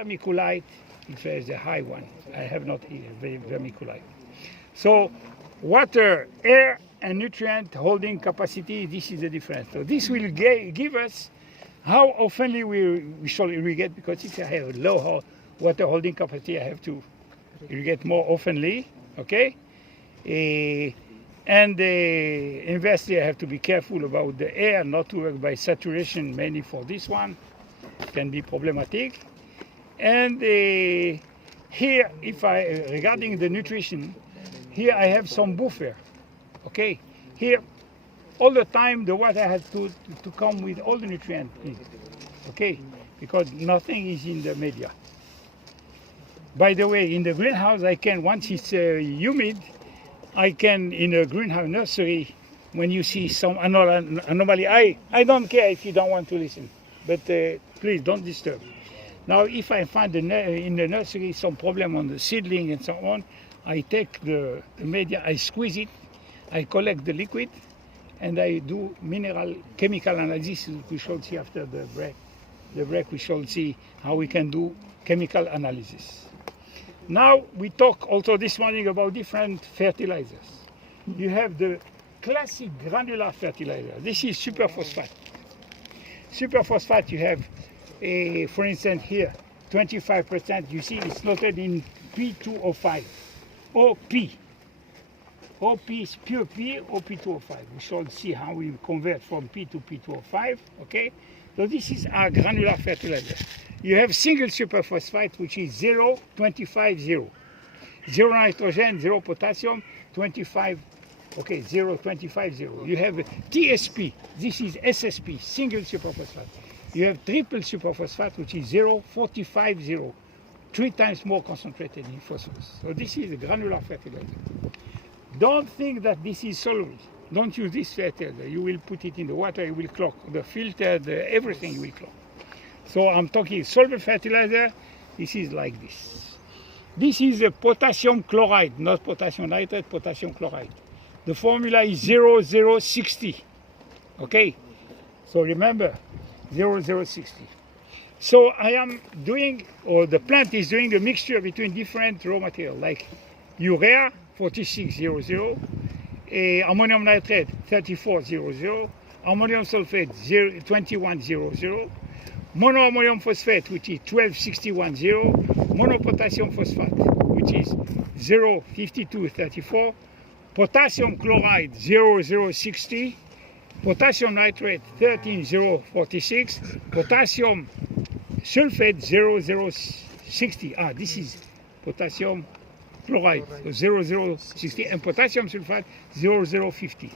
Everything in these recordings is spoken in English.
vermiculite if there is a high one. I have not here vermiculite. So water, air, and nutrient holding capacity, this is the difference. So this will give us how oftenly we shall irrigate, because if I have low water holding capacity, I have to irrigate more oftenly, okay? And inversely, I have to be careful about the air, not to work by saturation, mainly for this one. It can be problematic. And here, regarding the nutrition, here I have some buffer, okay? Here, all the time, the water has to come with all the nutrients in, okay? Because nothing is in the media. By the way, in the greenhouse, I can, once it's humid, I can, in a greenhouse nursery, when you see some anomaly, I don't care if you don't want to listen, but please don't disturb. Now, if I find in the nursery some problem on the seedling and so on, I take the media, I squeeze it, I collect the liquid, and I do chemical analysis. We shall see after the break. The break, we shall see how we can do chemical analysis. Now, we talk also this morning about different fertilizers. You have the classic granular fertilizer. This is superphosphate. Superphosphate, you have, for instance, here, 25%. You see, it's noted in P205. OP. OP is pure P, OP205. We shall see how we convert from P to P205, okay? So this is our granular fertilizer. You have single superphosphate, which is 0, 25, 0. 0 nitrogen, 0 potassium, 25, okay, 0, 25, 0. You have TSP, this is SSP, single superphosphate. You have triple superphosphate, which is 0, 45, 0. 3 times more concentrated in phosphorus. So this is a granular fertilizer. Don't think that this is soluble. Don't use this fertilizer. You will put it in the water, it will clog. The filter, everything will clog. So I'm talking soluble fertilizer. This is like this. This is a potassium chloride, not potassium nitrate, potassium chloride. The formula is 0060. Okay? So remember, 0060. So I am doing, or the plant is doing a mixture between different raw materials, like urea, 4600, ammonium nitrate, 3400, ammonium sulfate, 2100, monoammonium phosphate, which is 12610, monopotassium phosphate, which is 05234, potassium chloride, 0060, potassium nitrate, 13046, potassium sulfate, 0060. This is potassium chloride, 0060, and potassium sulfate, 0050.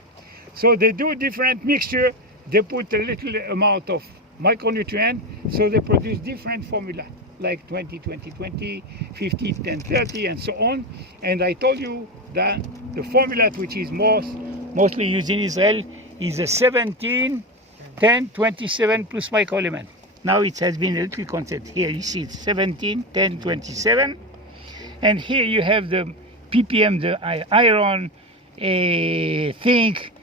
So they do different mixture. They put a little amount of micronutrient, so they produce different formula, like 20, 20, 20, 50, 10, 30, and so on. And I told you that the formula which is mostly used in Israel is a 17, 10, 27 plus microelement. Now it has been a little concept. Here you see it's 17, 10, 27. And here you have the ppm, the iron, zinc,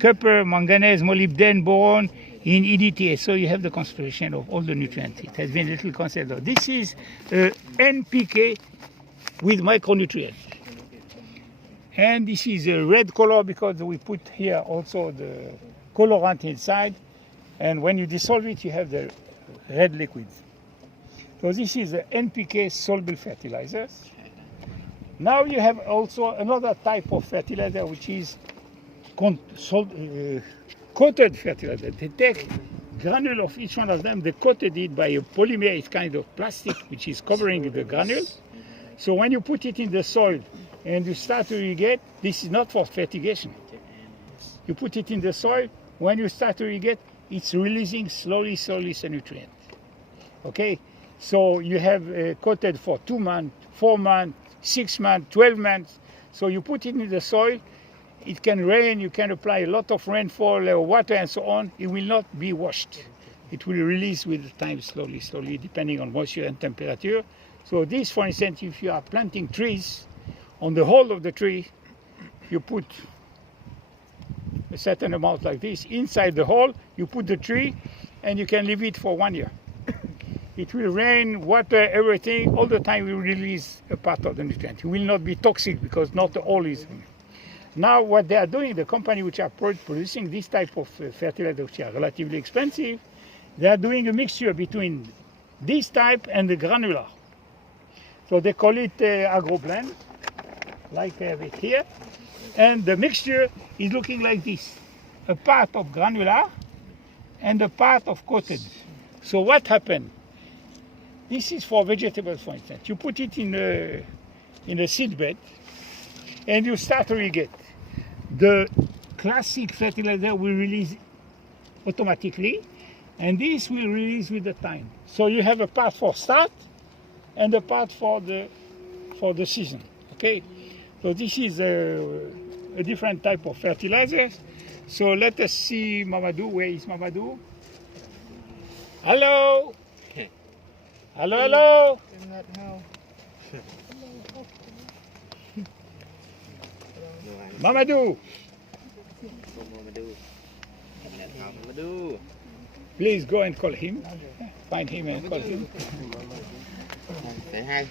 copper, manganese, molybdenum, boron in EDTA. So you have the concentration of all the nutrients. It has been a little concept. This is NPK with micronutrients. And this is a red color because we put here also the colorant inside. And when you dissolve it, you have the red liquids. So this is the NPK soluble fertilizers. Now you have also another type of fertilizer, which is coated fertilizer. They take granule of each one of them, they coated it by a polymer, it's kind of plastic, which is covering the granule. So when you put it in the soil and you start to irrigate, this is not for fertigation. You put it in the soil, when you start to irrigate, it's releasing slowly the nutrient. Okay? So you have coated for 2 months, 4 months, 6 months, 12 months. So you put it in the soil, it can rain, you can apply a lot of rainfall, water and so on. It will not be washed. It will release with time slowly, depending on moisture and temperature. So this, for instance, if you are planting trees, on the whole of the tree, you put a certain amount like this. Inside the hole, you put the tree, and you can leave it for 1 year. It will rain, water, everything. All the time we release a part of the nutrient. It will not be toxic because not all is. Now what they are doing, the company which are producing this type of fertilizer, which are relatively expensive, they are doing a mixture between this type and the granular. So they call it agroblend, like I have it here. And the mixture is looking like this. A part of granular and a part of coated. So what happened? This is for vegetables, for instance. You put it in a seed bed and you start to irrigate. The classic fertilizer will release automatically, and this will release with the time. So you have a part for start and a part for the season. Okay, so this is a different type of fertilizers. So let us see Mamadou. Where is Mamadou? Hello. Hello, hello. Mamadou. Please go and call him. Find him and call him. Say hi.